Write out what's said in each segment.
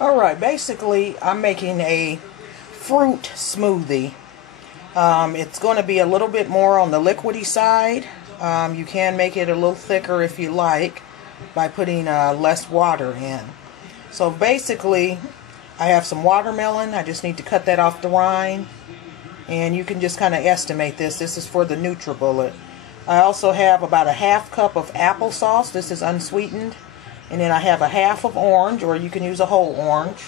Alright, basically I'm making a fruit smoothie. It's going to be a little bit more on the liquidy side. You can make it a little thicker if you like by putting less water in. So basically I have some watermelon. I just need to cut that off the rind. And you can just kind of estimate this. This is for the nutribullet. I also have about a half cup of applesauce. This is unsweetened. And then I have a half of orange, or you can use a whole orange.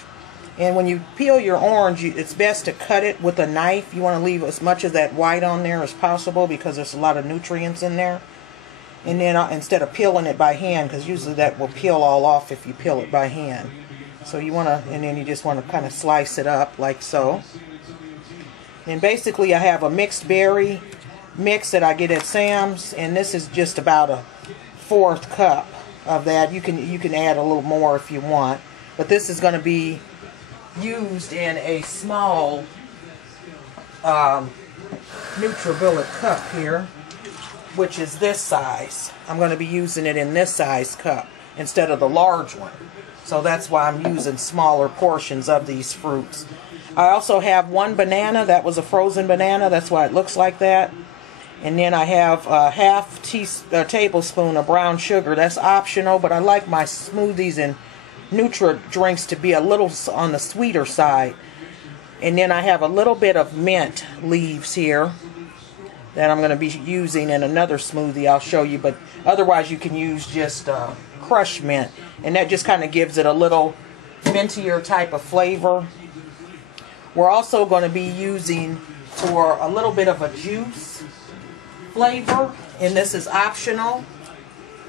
And when you peel your orange, it's best to cut it with a knife. You want to leave as much of that white on there as possible because there's a lot of nutrients in there. And then instead of peeling it by hand, because usually that will peel all off if you peel it by hand. So you want to, and then you just want to kind of slice it up like so. And basically I have a mixed berry mix that I get at Sam's, and this is just about a 1/4 cup of that. You can add a little more if you want, but this is going to be used in a small nutribullet cup here, which is this size. I'm going to be using it in this size cup instead of the large one. So that's why I'm using smaller portions of these fruits. I also have one banana. That was a frozen banana. That's why it looks like that. And then I have a half tablespoon of brown sugar. That's optional, but I like my smoothies and Nutri drinks to be a little on the sweeter side. And then I have a little bit of mint leaves here that I'm going to be using in another smoothie I'll show you. But otherwise you can use just crushed mint. And that just kind of gives it a little mintier type of flavor. We're also going to be using for a little bit of a juice flavor, and this is optional,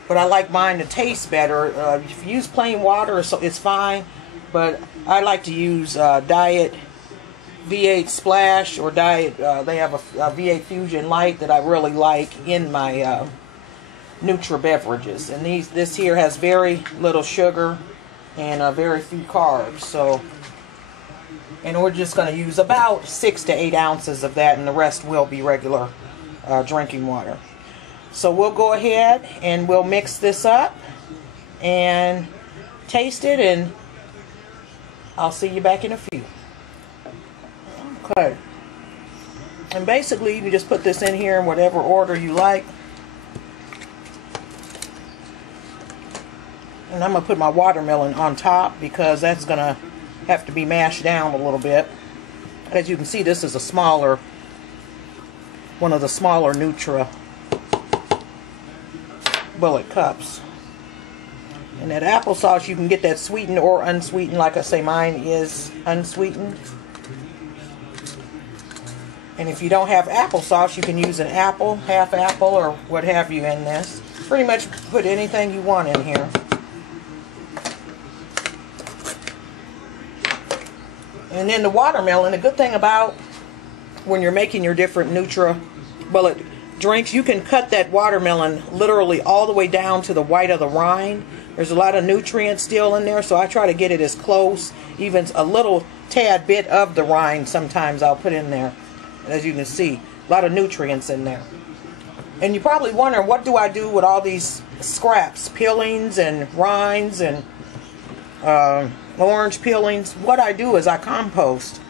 but I like mine to taste better. If you use plain water, it's fine, but I like to use Diet V8 Splash or Diet, they have a V8 Fusion Light that I really like in my Nutri beverages. And this here has very little sugar and very few carbs. So, and we're just going to use about 6 to 8 ounces of that, and the rest will be regular drinking water. So we'll go ahead and we'll mix this up and taste it, and I'll see you back in a few. Okay. And basically you can just put this in here in whatever order you like. And I'm going to put my watermelon on top because that's going to have to be mashed down a little bit. As you can see, this is a smaller, one of the smaller nutribullet cups. And that applesauce, you can get that sweetened or unsweetened. Like I say, mine is unsweetened. And if you don't have applesauce, you can use an apple, half apple, or what have you in this. Pretty much put anything you want in here. And then the watermelon, the good thing about when you're making your different nutribullet drinks, you can cut that watermelon literally all the way down to the white of the rind. There's a lot of nutrients still in there, so I try to get it as close, even a little tad bit of the rind sometimes I'll put in there. As you can see, a lot of nutrients in there. And you probably wonder, what do I do with all these scraps, peelings and rinds and orange peelings? What I do is I compost.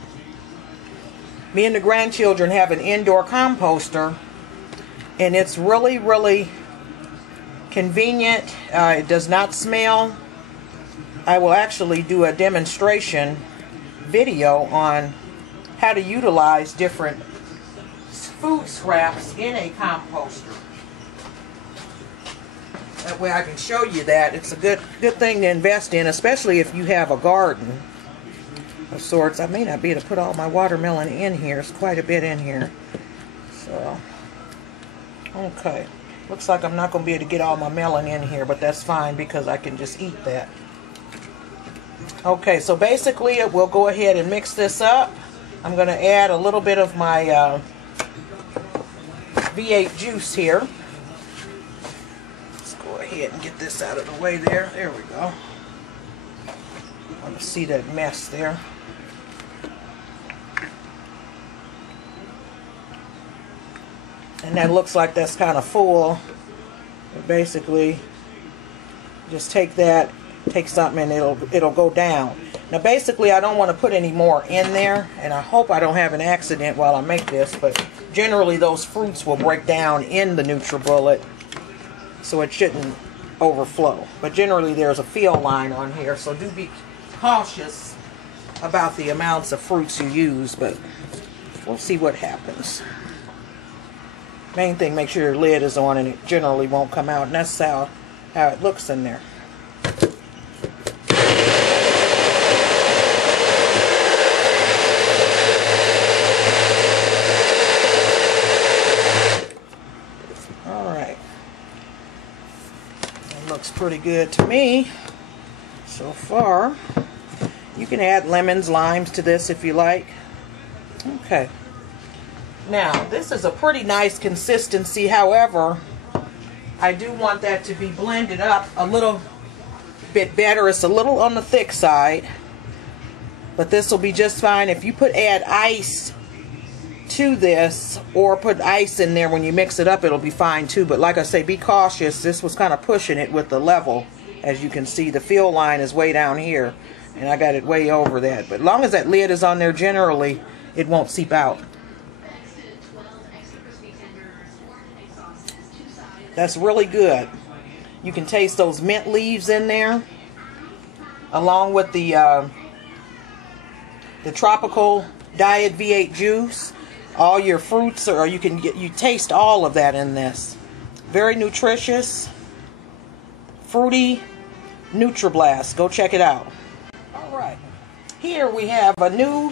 Me and the grandchildren have an indoor composter, and it's really, really convenient. It does not smell. I will actually do a demonstration video on how to utilize different food scraps in a composter. That way I can show you that. It's a good thing to invest in, especially if you have a garden of sorts. I may not be able to put all my watermelon in here. It's quite a bit in here. So, okay. Looks like I'm not going to be able to get all my melon in here, but that's fine because I can just eat that. Okay, so basically we'll go ahead and mix this up. I'm going to add a little bit of my V8 juice here. Let's go ahead and get this out of the way there. There we go. I want to see that mess there. And that looks like that's kind of full. But basically, just take that, take something, and it'll go down. Now basically I don't want to put any more in there, and I hope I don't have an accident while I make this, but generally those fruits will break down in the nutribullet, so it shouldn't overflow. But generally there's a fill line on here, so do be cautious about the amounts of fruits you use, but we'll see what happens. Main thing, make sure your lid is on and it generally won't come out, and that's how it looks in there. Looks pretty good to me so far. You can add lemons, limes to this if you like. Okay. Now, this is a pretty nice consistency. However, I do want that to be blended up a little bit better. It's a little on the thick side, but this will be just fine. If you add ice to this, or put ice in there when you mix it up, it'll be fine too. But like I say, be cautious. This was kind of pushing it with the level. As you can see, the fill line is way down here, and I got it way over that. But as long as that lid is on there, generally it won't seep out. That's really good. You can taste those mint leaves in there, along with the tropical diet V8 juice. All your fruits, or you taste all of that in this. Very nutritious, fruity NutriBlast. Go check it out. Alright, here we have a new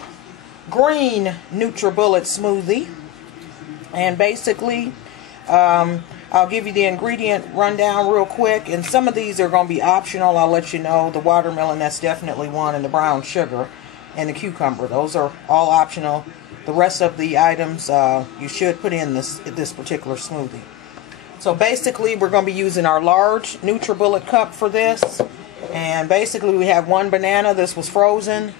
green nutribullet smoothie, and basically I'll give you the ingredient rundown real quick, and some of these are going to be optional. I'll let you know. The watermelon, that's definitely one, and the brown sugar and the cucumber, those are all optional. The rest of the items you should put in this particular smoothie. So basically we're going to be using our large nutribullet cup for this, and basically we have one banana. This was frozen,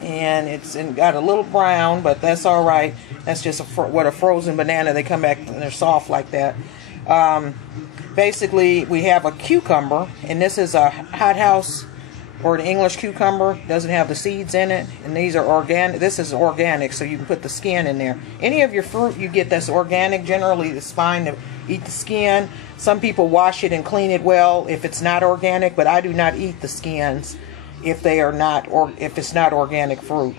and it's got a little brown, but that's all right. That's just what a frozen banana, they come back and they're soft like that. Basically we have a cucumber, and this is a hothouse or an English cucumber. Doesn't have the seeds in it, and these are organic. This is organic, so you can put the skin in there. Any of your fruit you get that's organic, generally it's fine to eat the skin. Some people wash it and clean it well if it's not organic, but I do not eat the skins if they are not, or if it's not organic fruit.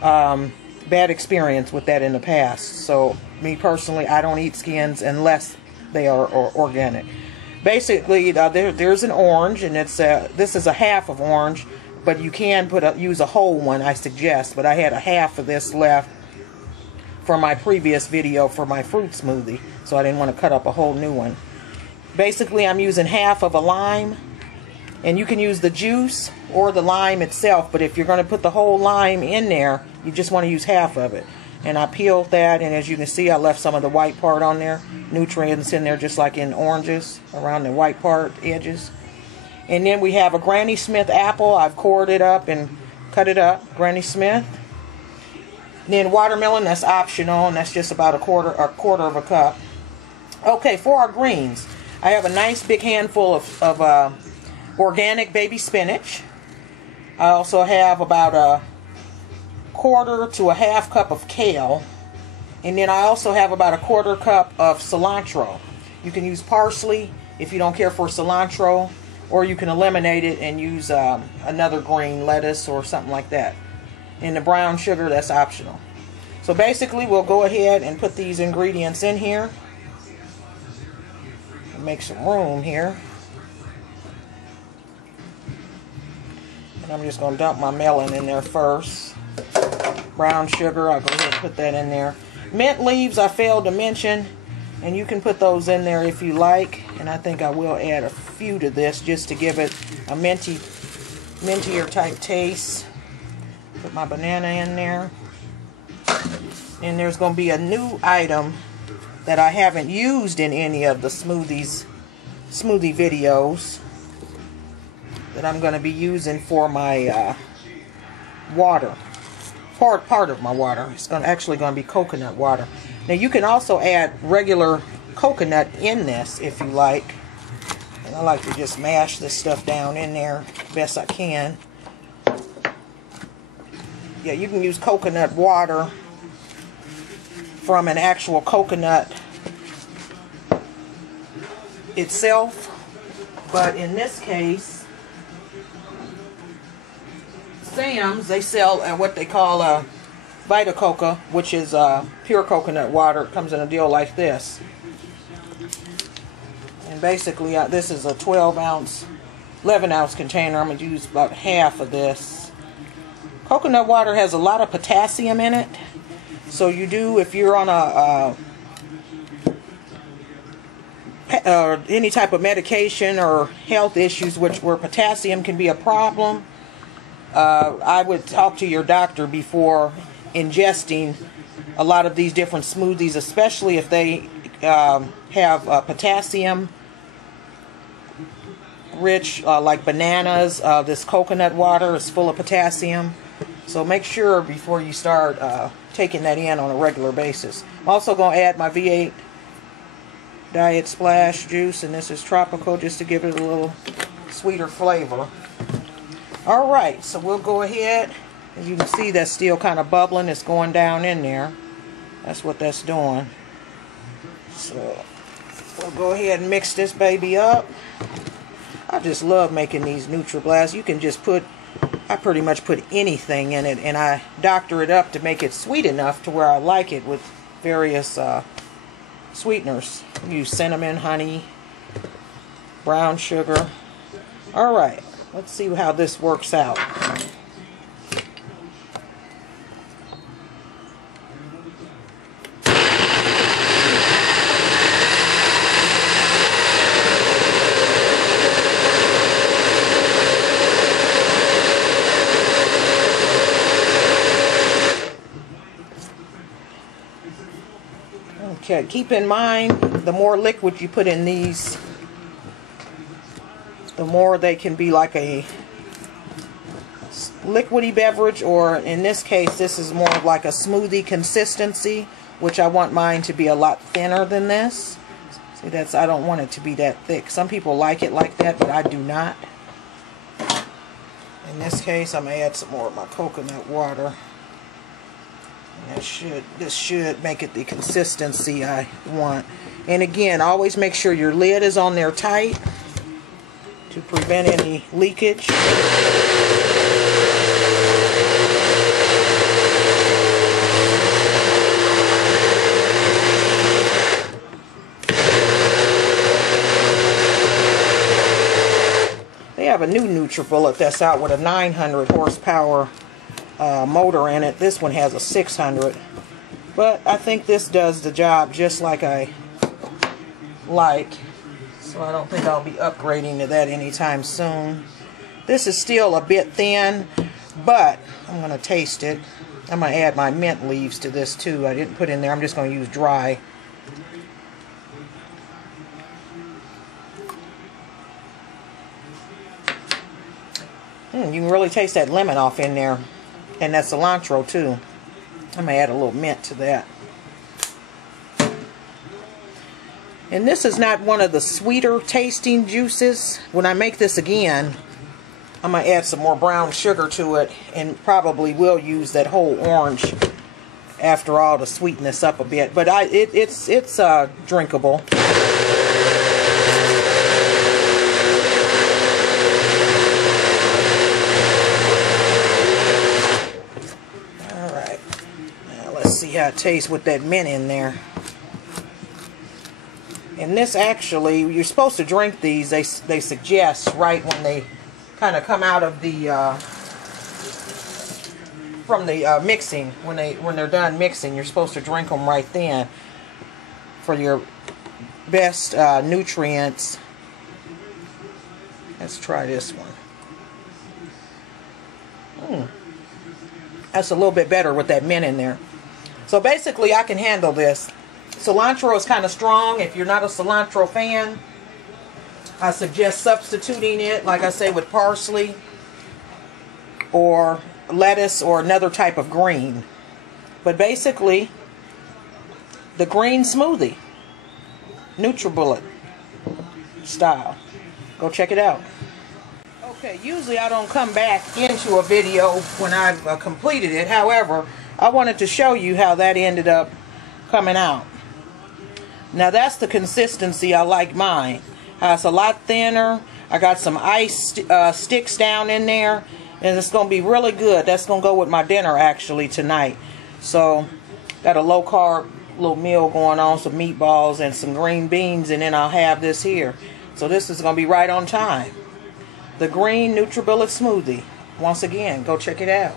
Bad experience with that in the past. So me personally, I don't eat skins unless they are organic. Basically, there's an orange, and this is a half of orange, but you can use a whole one, I suggest. But I had a half of this left from my previous video for my fruit smoothie, so I didn't want to cut up a whole new one. Basically, I'm using half of a lime, and you can use the juice or the lime itself, but if you're going to put the whole lime in there, you just want to use half of it. And I peeled that, and as you can see, I left some of the white part on there. Nutrients in there, just like in oranges, around the white part edges. And then we have a Granny Smith apple. I've cored it up and cut it up, Granny Smith. And then watermelon, that's optional, and that's just about a quarter of a cup. Okay, for our greens, I have a nice big handful of organic baby spinach. I also have about a quarter to a half cup of kale, and then I also have about a quarter cup of cilantro. You can use parsley if you don't care for cilantro, or you can eliminate it and use another green, lettuce or something like that. And the brown sugar, that's optional. So basically we'll go ahead and put these ingredients in here. Make some room here. And I'm just going to dump my melon in there first. Brown sugar, I'll go ahead and put that in there. Mint leaves I failed to mention, and you can put those in there if you like, and I think I will add a few to this just to give it a mintier type taste. Put my banana in there. And there's going to be a new item that I haven't used in any of the smoothie videos that I'm going to be using for my water. Part of my water. It's actually going to be coconut water. Now you can also add regular coconut in this if you like. And I like to just mash this stuff down in there best I can. yeah, you can use coconut water from an actual coconut itself, but in this case, Sam's, they sell what they call Vita Coca, which is pure coconut water. It comes in a deal like this. And basically, this is a 12-ounce, 11-ounce container. I'm going to use about half of this. Coconut water has a lot of potassium in it. So you do, if you're on any type of medication or health issues where potassium can be a problem, I would talk to your doctor before ingesting a lot of these different smoothies, especially if they have potassium rich, like bananas. This coconut water is full of potassium, so make sure before you start taking that in on a regular basis. I'm also going to add my V8 Diet Splash juice, and this is tropical, just to give it a little sweeter flavor. Alright, so we'll go ahead. As you can see, that's still kind of bubbling. It's going down in there. That's what that's doing. So we'll go ahead and mix this baby up. I just love making these NutriBlasts. You can just put, I pretty much put anything in it, and I doctor it up to make it sweet enough to where I like it with various sweeteners. Use cinnamon, honey, brown sugar. Alright, let's see how this works out. Okay, keep in mind, the more liquid you put in these, the more they can be like a liquidy beverage, or in this case, this is more like a smoothie consistency, which I want mine to be a lot thinner than this. See, I don't want it to be that thick. Some people like it like that, but I do not. In this case, I'm going to add some more of my coconut water. This should make it the consistency I want. And again, always make sure your lid is on there tight to prevent any leakage. They have a new nutribullet that's out with a 900 horsepower motor in it. This one has a 600, but I think this does the job just like I like, so I don't think I'll be upgrading to that anytime soon. This is still a bit thin, but I'm going to taste it. I'm going to add my mint leaves to this too. I didn't put in there. I'm just going to use dry. You can really taste that lemon off in there. And that cilantro too. I'm going to add a little mint to that. And this is not one of the sweeter tasting juices. When I make this again, I'm going to add some more brown sugar to it, and probably will use that whole orange after all to sweeten this up a bit. But it's drinkable. See how it tastes with that mint in there. And this actually, you're supposed to drink these, they suggest right when they kind of come out of the from the mixing, when they're done mixing, you're supposed to drink them right then for your best nutrients. Let's try this one. That's a little bit better with that mint in there. So basically, I can handle this. Cilantro is kind of strong. If you're not a cilantro fan, I suggest substituting it, like I say, with parsley or lettuce or another type of green. But basically, the green smoothie, NutriBullet style. Go check it out. Okay, usually I don't come back into a video when I've completed it. However, I wanted to show you how that ended up coming out. Now that's the consistency I like mine. It's a lot thinner. I got some ice sticks down in there, and it's going to be really good. That's going to go with my dinner actually tonight. So got a low carb little meal going on, some meatballs and some green beans, and then I'll have this here. So this is going to be right on time. The green nutribullet smoothie. Once again, go check it out.